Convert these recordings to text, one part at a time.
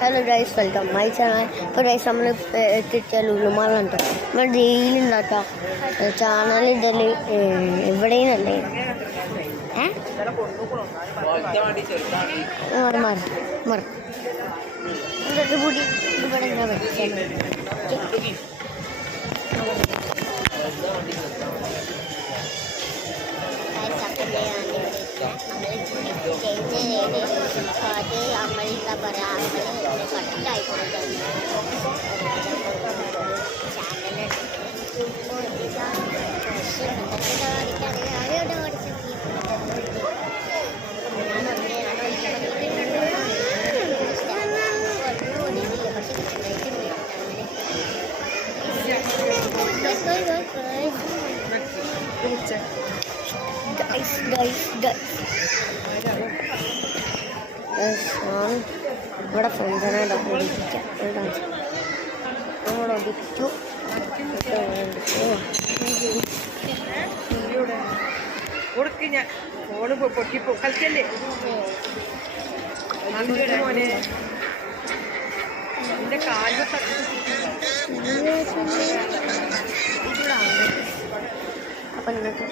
Hello guys, welcome my channel. ഇപ്പോൾ guys നമ്മൾ എത്തിയ ലുലുമാളുണ്ട്. നമ്മൾ ഡെയിലി ഉണ്ടാക്കാം ചാനലിടൽ എവിടെയും അല്ലേ കൂടി ഇവിടെ അത് നമ്മൾ എന്താ പറയുക, നമ്മൾ കട്ടിലായിട്ടുണ്ട് ഇവിടെ ഫ്രണ്ട്സിനെ നമ്മൾ ഒടിച്ചു ഫോണ് പൊട്ടിപ്പോ കളിക്കല്ലേ മോനെ എന്റെ കാല് അപ്പം നിങ്ങൾക്ക്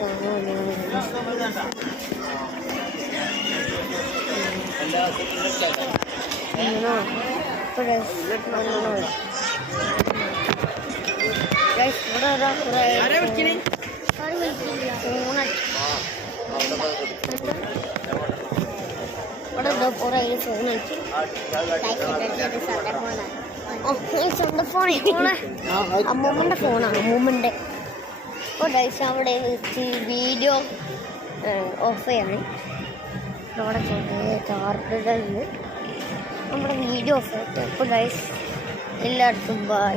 അമ്മൂമ്മൻ്റെ ഫോണാണ് അമ്മൂമ്മൻ്റെ. അപ്പോൾ ഡൈസ് അവിടെ വീഡിയോ ഓഫ് ചെയ്യണം. അവിടെ ചാർജർ നമ്മുടെ വീഡിയോ ഓഫ് ആയിട്ട്. അപ്പോൾ ഡൈസ് എല്ലായിടത്തും ബൈ.